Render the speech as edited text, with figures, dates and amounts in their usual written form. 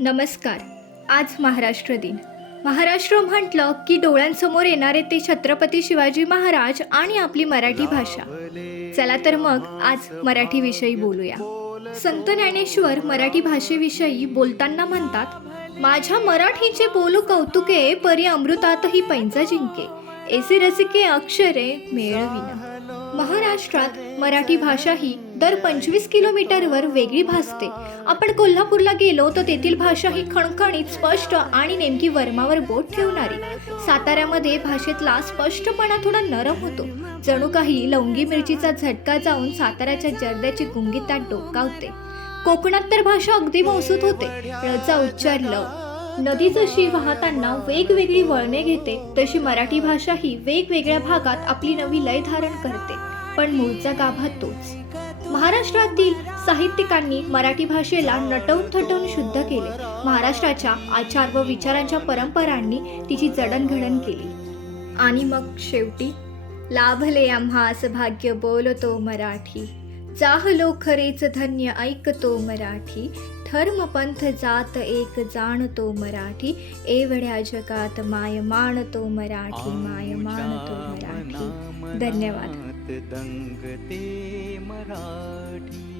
नमस्कार. आज महाराष्ट्र दिन. महाराष्ट्र म्हटलं की डोळ्यांसमोर येणारे ते छत्रपती शिवाजी महाराज आणि आपली मराठी भाषा. चला तर मग आज मराठी विषयी बोलूया. संत ज्ञानेश्वर मराठी भाषेविषयी बोलताना म्हणतात, माझ्या मराठीचे बोलू कौतुके परी अमृतातही पैंजा जिंके, ऐसे रसिके अक्षरे मेळविना. महाराष्ट्रात मराठी भाषा ही दर 25 किलोमीटरवर वेगळी भासते. आपण कोल्हापूरला गेलो तर तेथील भाषा ही खणखणीत, स्पष्ट आणि नेमकी वर्मावर बोट ठेवणारी. साताऱ्यामध्ये भाषेतला स्पष्टपणा थोडा नरम होतो, जणू काही लवंगी मिरचीचा झटका जाऊन साताऱ्याच्या जर्द्याची गुंगी त्यात डोकावते. कोकणात तर भाषा अगदी मौसूत होते. ळचा उच्चार ल. नदी जशी वाहताना वेगवेगळी वळणे घेते, तशी मराठी भाषा ही वेगवेगळ्या भागात आपली नवी लय धारण करते, पण मूळचा गाभा तोच. महाराष्ट्रातील साहित्यिकांनी मराठी भाषेला नटवून थटवून शुद्ध केले. महाराष्ट्राच्या आचार व विचारांच्या परंपरांनी तिची जडणघडण केली. आणि मग शेवटी लाभले आम्हास भाग्य बोलतो मराठी, चाहलो खरेच धन्य ऐकतो मराठी, धर्म पंथ जात एक जाणतो मराठी, एवढ्या जगात माय मानतो मराठी, माय मानतो मराठी. धन्यवाद. दंगते मराठी.